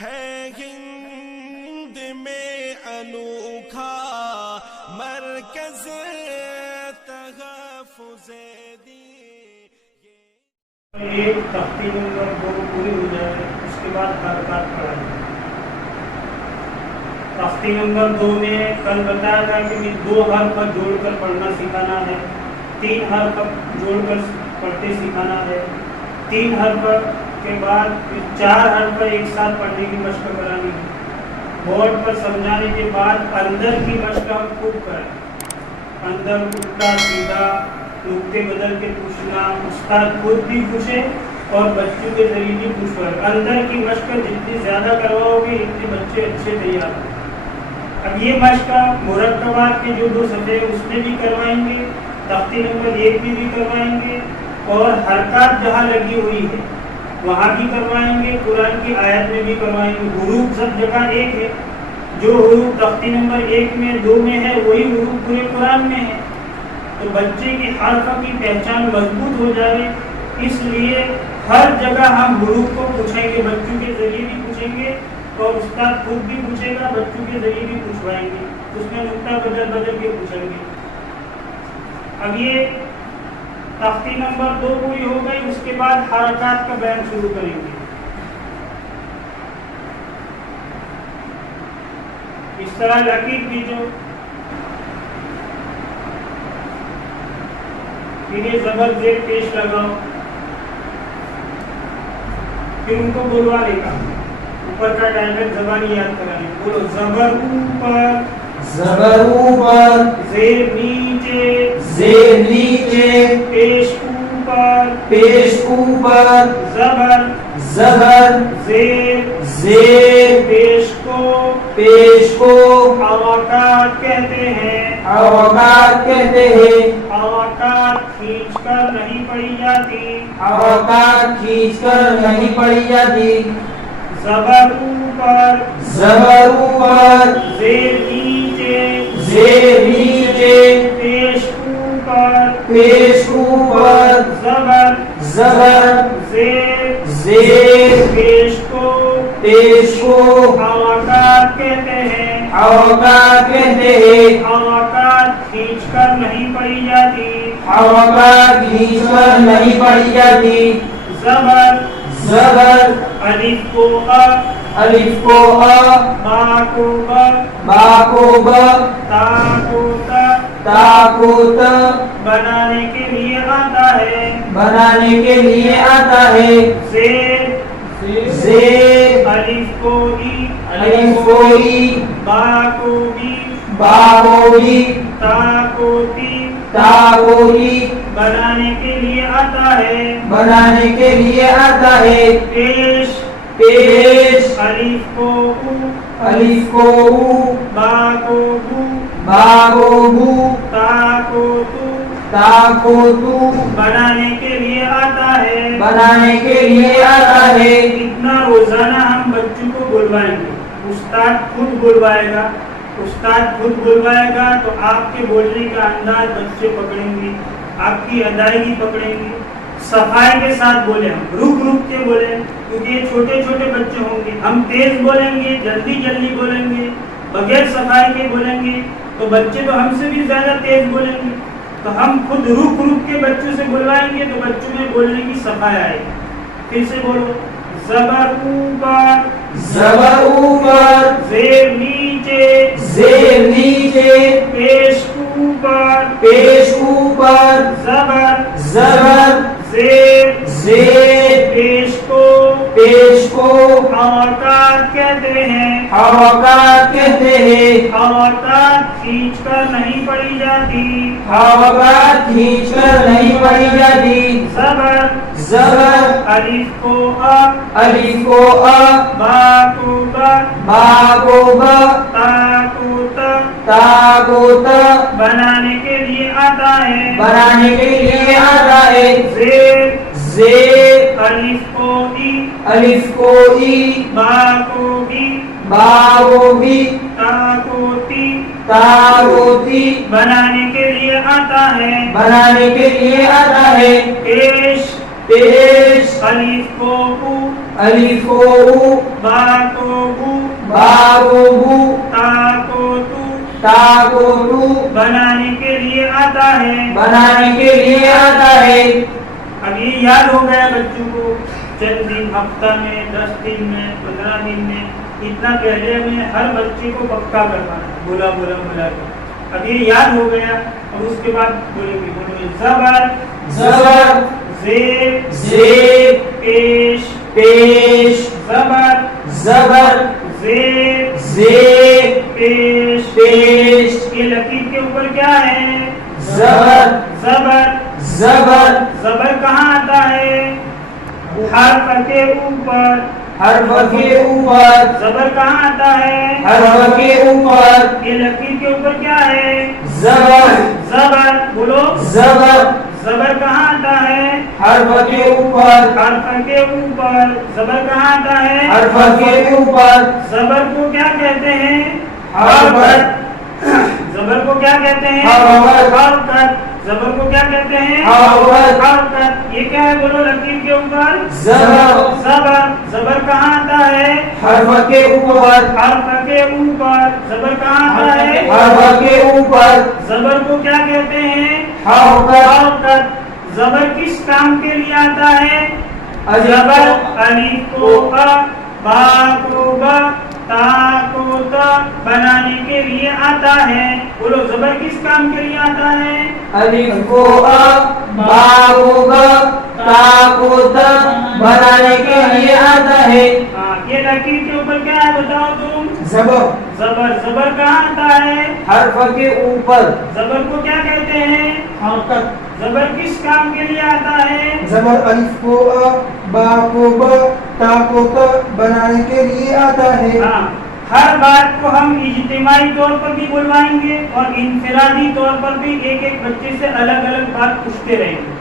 ہے ہند میں انوکھا مرکز تحفظ دین. ایک تختی نمبر 2 پوری ہو جائے اس کے بعد حرکات پڑھائیں. تختی نمبر 2 میں کل بتایا تھا کہ 2 حرف جوڑ کر پڑھنا سکھانا ہے، 3 حرف جوڑ کر پڑھتے سکھانا ہے، 3 حرف کے بعد 4 حرف ایک ساتھ پڑھنے کی مشق کرانی ہے. بورڈ پر سمجھانے کے بعد اندر کی مشق ہم خوب کریں. اندر الٹا سیدھا نقطے بدل کے پوچھنا، استاد خود بھی پوچھے اور بچوں کے ذریعے بھی پوچھوائے. اندر کی مشق جتنی زیادہ کرواؤ گے اتنے بچے اچھے تیار ہیں. اب یہ مشق مرکبات کے جو 2 صفحے اس میں بھی کروائیں گے، تختی نمبر 1 میں بھی کروائیں گے، اور حرکات جہاں لگی ہوئی ہے وہاں بھی کروائیں گے، قرآن کی آیت میں بھی کروائیں گے. حروف سب جگہ ایک ہے، جو حروف تختی نمبر 1 میں 2 میں ہے وہی حروف پورے قرآن میں ہے. تو بچے کی حرف کی پہچان مضبوط ہو جائے، اس لیے ہر جگہ ہم حروف کو پوچھیں گے، بچوں کے ذریعے بھی پوچھیں گے اور استاد خود بھی پوچھے گا، بچوں کے ذریعے بھی پوچھوائیں گے. اس میں نقطہ بدل بدل کے پوچھیں گے. اب یہ تختی نمبر 2 پوری ہو گئی، اس کے بعد حرکات کا بیان شروع کریں گے. اس طرح لکیر دیجو، پھر یہ زبر زیر پیش لگاؤ، پھر ان کو بلوانے کا اوپر کا ٹائٹل زبانی یاد کرانے. بولو زبر اوپر، زبر اوپر، زیر نیچے، زیر نیچے، پیش اوپر، پیش اوپر، زبر زبر، زیر، زیر، پیش کو، پیش کو حرکات کہتے ہیں. حرکات کہتے ہیں. حرکات کھینچ کر نہیں پڑھی جاتی، حرکات کھینچ کر نہیں پڑھی جاتی. زبر اوپر، زبر اوپر، زیر نیچے، زیر نیچے، پیش اوپر، پیش اوپر، زبر زبر، زیر، زیر، پیش کو، پیش کو حرکات کہتے ہیں. حرکات کہتے ہیں. حرکات کھینچ کر نہیں پڑھی جاتی، حرکات کھینچ کر نہیں پڑھی جاتی. زبر زبر، الف کو ا، الف کو ا، با کو ب، با کو ب، تا کو ت، تا کو ت بنانے کے لیے آتا ہے. بنانے کے لیے آتا ہے. زیر، زیر، الف کو ای، الف کو ای، با کو بی، با کو بی، تا کو تی، تا کو تی بنانے کے لیے آتا ہے. بنانے کے لیے آتا ہے. پیش، پیش، الف کو او، الف کو او، با کو بو، با کو بو، تا کو تو، تا کو تو بنانے کے لیے آتا ہے. بنانے کے لیے آتا ہے. اتنا روزانہ ہم بچوں کو بلوائیں گے. استاد خود بلوائے گا، استاد خود بلوائے گا تو آپ کے بولنے کا انداز بچے پکڑیں گے، آپ کی ادائیگی پکڑیں گے. صفائی کے ساتھ بولیں، ہم رک رک کے بولیں، کیونکہ یہ چھوٹے چھوٹے بچے ہوں گے. ہم تیز بولیں گے، جلدی جلدی بولیں گے، بغیر صفائی کے بولیں گے تو بچے تو ہم سے بھی زیادہ تیز بولیں گے. تو ہم خود رک رک کے بچوں سے بلوائیں گے تو بچوں میں بولنے کی صفائی آئے گی. پھر سے بولو، زبر اوپر، زبر اوپر، زیر نیچے، زیر نیچے، پیش اوپر، پیش اوپر، زبر زبر، زیر، زیر، پیش کو، پیش کو حرکات کہتے ہیں. حرکات کہتے ہیں. حرکات کھینچ کر نہیں پڑھی جاتی، حرکات کھینچ کر نہیں پڑھی جاتی. زبر زبر، الف کو ا، الف کو ا، با کو ب، با کو ب، تا کو ت، تا کو ت بنانے کے لیے آتا ہے. بنانے کے لیے آتا ہے. زیر، زیر، الف کو ای، الف کو ای، با کو بی، با کو بی، تا کو تی، تا کو تی بنانے کے لیے آتا ہے. بنانے کے لیے آتا ہے. پیش، پیش، الف کو او، الف کو او با کو بو با کو بو تا کو تو تا کو تو بنانے کے لیے آتا ہے بنانے کے لیے آتا ہے. اب یہ یاد ہو گیا بچوں کو. چند دن ہفتہ میں 10 دن میں 15 دن میں اتنا پہلے میں ہر بچے کو پکا کروانا ہے. بولا بولا بولا کر. اب یہ یاد ہو گیا. اب اس کے بعد بولے گے بولو زبر زبر زیر زیر پیش پیش زبر زبر زیر زیر پیش پیش. یہ لکیر کے اوپر کیا ہے؟ زبر زبر. زبر زبر کہاں آتا ہے؟ حرف کے اوپر. حرف کے اوپر. زبر کہاں آتا ہے؟ حرف کے اوپر. یہ لکیر کے اوپر کیا ہے؟ زبر زبر. بولو زبر. زبر کہاں آتا ہے؟ حرف کے اوپر. حرف کے اوپر. زبر کہاں آتا ہے؟ حرف کے اوپر. زبر کو کیا کہتے ہیں؟ حرکت. زبر کو کیا کہتے ہیں؟ حرکت. حرکت. زبر کو کیا کہتے ہیں؟ حرکت. حرکت. یہ کیا ہے بولو لکیر کے اوپر؟ زبر. زبر. زبر کہاں آتا ہے؟ حرف کے اوپر. حرف کے اوپر. زبر کہاں آتا ہے؟ حرف کے اوپر. زبر کو کیا کہتے ہیں؟ حرکت. حرکت. زبر کس کام کے لیے آتا ہے؟ زبر الف کو ا با کو با تا کو تا بنانے کے لیے آتا ہے. بولو زبر کس کام کے لیے آتا ہے؟ الف کو ا با کو با تا کو تا بنانے کے لیے آتا ہے. یہ لکیر کے اوپر کیا ہے بتاؤ تم؟ زبر. زبر. زبر کہاں آتا ہے؟ حرف کے اوپر. زبر کو کیا کہتے ہیں؟ حرکت. زبر کس کام کے لیے آتا ہے؟ زبر الف کو ا با کو با تا کو تا بنانے کے لیے آتا ہے. ہر بات کو ہم اجتماعی طور پر بھی بلوائیں گے اور انفرادی طور پر بھی ایک ایک بچے سے الگ الگ بات پوچھتے رہیں گے.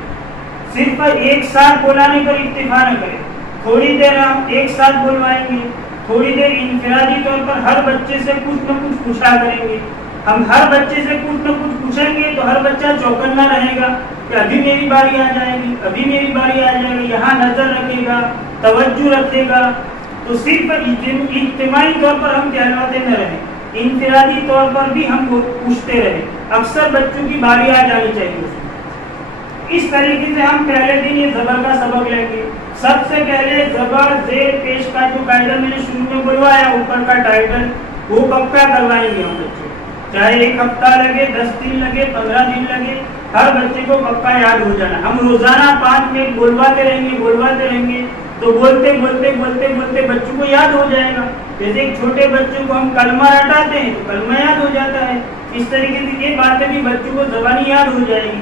صرف ایک ساتھ بلانے پر اکتفا نہ کریں. تھوڑی دیر ہم ایک ساتھ بلوائیں گے, تھوڑی دیر انفرادی طور پر ہر بچے سے کچھ نہ کچھ پوچھا کریں گے. ہم ہر بچے سے کچھ نہ کچھ پوچھیں گے تو ہر بچہ چوکنا رہے گا کہ ابھی میری باری آ جائے گی, ابھی میری باری آ جائے گی. یہاں نظر رکھے گا, توجہ رکھے گا. تو صرف اجتماعی طور پر ہم کہلواتے نہ رہیں, انفرادی طور پر بھی ہم پوچھتے رہیں. اکثر بچوں کی باری آ جانی چاہیے. اس طریقے سے ہم پہلے دن یہ زبر کا سبق لیں گے. سب سے پہلے زبر زیر پیش کا جو قاعدہ میں نے شروع میں بلوایا, اوپر کا ٹائٹل, وہ پکا کروائیں گے ہم بچے. چاہے 1 ہفتہ لگے, 10 دن لگے, 15 دن لگے, ہر بچے کو پکا یاد ہو جانا. ہم روزانہ 5 منٹ بلواتے رہیں گے تو بولتے بولتے بولتے بولتے بچوں کو یاد ہو جائے گا. جیسے ایک چھوٹے بچوں کو ہم کلمہ رٹاتے ہیں تو کلمہ یاد ہو جاتا ہے. اس طریقے سے یہ باتیں بھی بچوں کو زبانی یاد ہو جائے گی.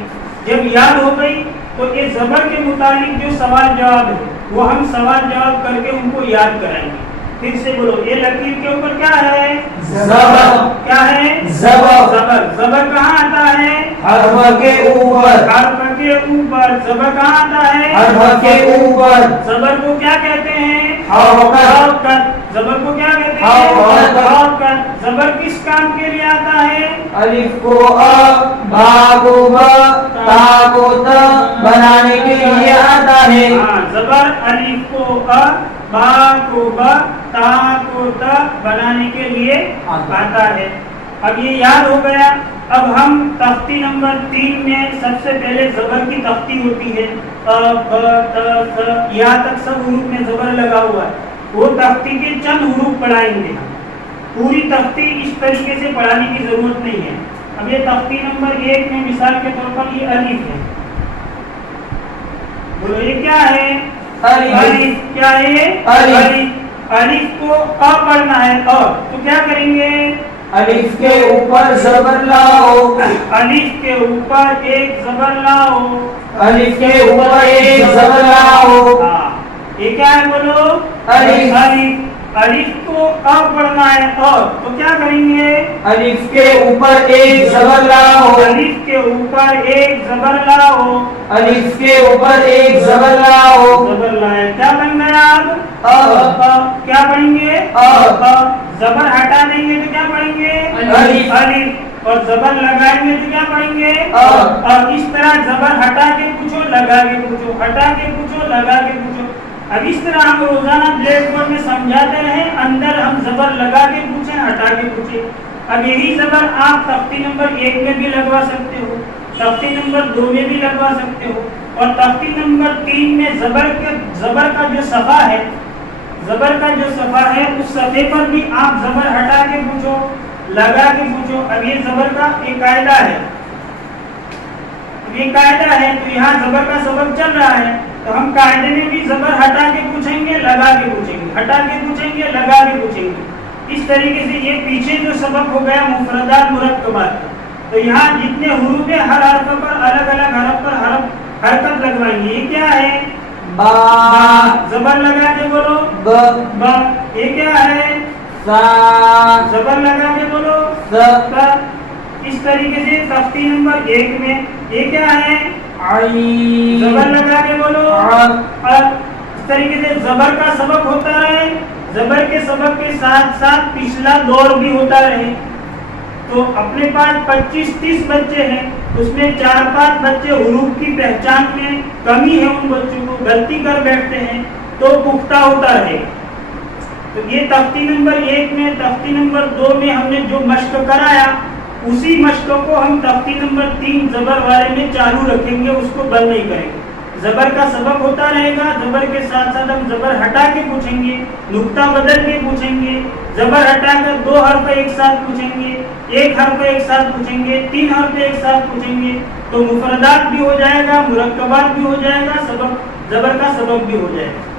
جب یاد ہو گئی تو یہ زبر کے متعلق جو سوال جواب ہے وہ ہم سوال جواب کر کے ان کو یاد کرائیں گے. پھر سے بولو, یہ لکیر کے اوپر کیا ہے؟ زبر. کیا ہے؟ زبر. زبر. زبر کہاں آتا ہے؟ حرف کے اوپر. حرف کے اوپر. زبر کہاں آتا ہے؟ حرف کے اوپر. زبر کو کیا کہتے ہیں؟ حرکت. زبر کو کیا کہتے ہیں؟ حرکت. زبر کس کام کے لیے آتا ہے؟ الف کو ا با کو با تا کو تا بنانے کے لیے آتا ہے. زبر الف کو ا با کو با تا کو تا بنانے کے لیے آتا ہے. اب یہ یاد ہو گیا. اب ہم تختی نمبر 3 میں سب سے پہلے زبر کی تختی ہوتی ہے. ا ب ت ث یہاں تک سب حروف میں زبر لگا ہوا ہے. وہ تختی کے چند حروف پڑھائیں گے. پوری تختی اس طریقے سے پڑھانے کی ضرورت نہیں ہے. اب یہ تختی نمبر 1 میں مثال کے طور پر یہ الف ہے. بولو یہ کیا ہے؟ الف. کیا ہے؟ الف. الف کو ا پڑھنا ہے. تو کیا کریں گے؟ الف کے اوپر زبر لاؤ. الف کے اوپر ایک زبر لاؤ. الف کے اوپر ایک زبر لاؤ. یہ کیا ہے بولو؟ الف. الف. الف کو ا پڑھنا ہے. تو کیا کریں گے؟ الف کے اوپر ایک زبر لاؤ. الف کے اوپر ایک زبر لاؤ. الف کے اوپر ایک زبر لاؤ. زبر لائے. کیا بن گیا اب؟ کیا پڑھیں گے؟ زبر ہٹا دیں گے تو کیا پڑھیں گے؟ الف. الف. اور زبر لگائیں گے تو کیا پڑھیں گے؟ اور اس طرح زبر ہٹا کے پوچھو, لگا کے پوچھو, ہٹا کے پوچھو, لگا کے پوچھو. اب اس طرح ہم روزانہ بلیک بورڈ میں سمجھاتے رہے، اندر ہم زبر لگا کے پوچھیں، ہٹا کے پوچھیں۔ اب یہی زبر آپ تختی نمبر 1 میں بھی لگوا سکتے ہو، تختی نمبر 2 میں بھی لگوا سکتے ہو، اور تختی نمبر 3 میں زبر کا جو صفحہ ہے، زبر کا جو صفحہ ہے اس صفحے پر بھی آپ زبر ہٹا کے پوچھو، لگا کے پوچھو۔ اب یہ زبر کا ایک قاعدہ ہے، یہ قاعدہ ہے، تو یہاں زبر کا سبق چل رہا ہے، تو ہم قاعدے میں بھی زبر ہٹا کے پوچھیں گے، لگا کے پوچھیں گے، ہٹا کے پوچھیں گے، لگا کے پوچھیں گے۔ اس طریقے سے یہ پیچھے جو سبق ہو گیا مفردات مرکبات، تو یہاں جتنے حروف ہیں ہر حرف پر الگ الگ حرف پر حرکت لگوائیں گے۔ یہ کیا ہے؟ با، زبر لگا کے بولو با۔ یہ کیا ہے؟ سا، زبر لگا کے بولو سا۔ اس طریقے سے تختی نمبر 1 میں یہ کیا ہے؟ عین، زبر لگا کے بولو اس طریقے سے زبر کا سبق ہوتا رہے، زبر کے سبق کے ساتھ ساتھ پچھلا دور بھی ہوتا رہے۔ تو اپنے پاس 25-30 بچے ہیں، اس میں 4-5 بچے حروف کی پہچان میں کمی ہے، ان بچوں کو غلطی کر بیٹھتے ہیں، تو پختہ ہوتا رہے۔ تو یہ تختی نمبر 1 میں، تختی نمبر 2 میں ہم نے جو مشق کرایا، اسی مشق کو ہم تختی نمبر 3 زبر والے میں چالو رکھیں گے، اس کو بند نہیں کریں گے۔ زبر کا سبق ہوتا رہے گا، زبر کے ساتھ ساتھ ہم زبر ہٹا کے پوچھیں گے، نقطہ بدل کے پوچھیں گے، زبر ہٹا کر 2 حرف ایک ساتھ پوچھیں گے، 1 حرف ایک ساتھ پوچھیں گے، 3 حرف ایک ساتھ پوچھیں گے، تو مفردات بھی ہو جائے گا، مرکبات بھی ہو جائے گا، سبق زبر کا سبق بھی ہو جائے گا۔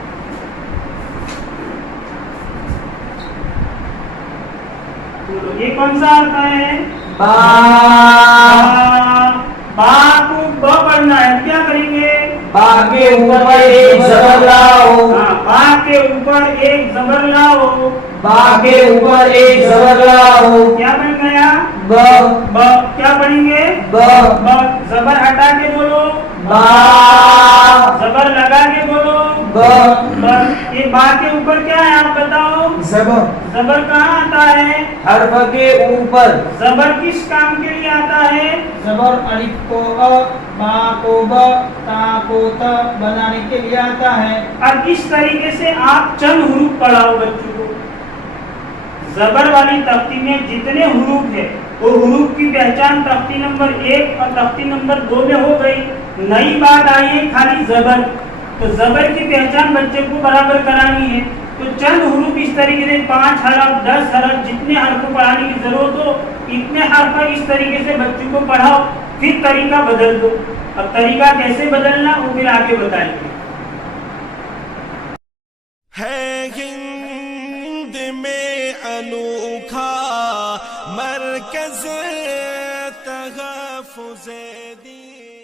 یہ کون سا آتا ہے؟ با، با کو با پڑھنا ہے، کیا کریں گے؟ با کے اوپر ایک زبر لاؤ، با کے اوپر ایک زبر لاؤ، با کے اوپر ایک زبر لاؤ، کیا بن گیا؟ با، با۔ کیا پڑھیں گے؟ با، با۔ زبر ہٹا کے بولو با، زبر لگا کے بولو با، با۔ یہ با کے اوپر کیا ہے آپ بتاؤ؟ زبر، زبر کہاں آتا ہے؟ حرف کے اوپر۔ زبر کس کام کے لیے آتا ہے؟ زبر الف کو ا، با کو ب، تا کو ت بنانے کے لیے آتا ہے۔ اب اس طریقے سے آپ چند حروف پڑھاؤ بچوں کو۔ زبر والی تختی میں جتنے حروف ہیں وہ حروف کی پہچان تختی نمبر 1 اور تختی نمبر 2 میں ہو گئی۔ نئی بات آئی ہے خالی زبر، تو زبر کی پہچان بچے کو برابر کرانی ہے، تو چند حروف اس طریقے سے 5 حرف 10 حرف جتنے حرف کو پڑھانے کی ضرورت ہو اتنے حرف اس طریقے سے بچوں کو پڑھاؤ، پھر طریقہ بدل دو۔ اب طریقہ کیسے بدلنا وہ پھر آگے بتائیں گے۔ ہے ہند میں انوکھا مرکز تحفظ دین۔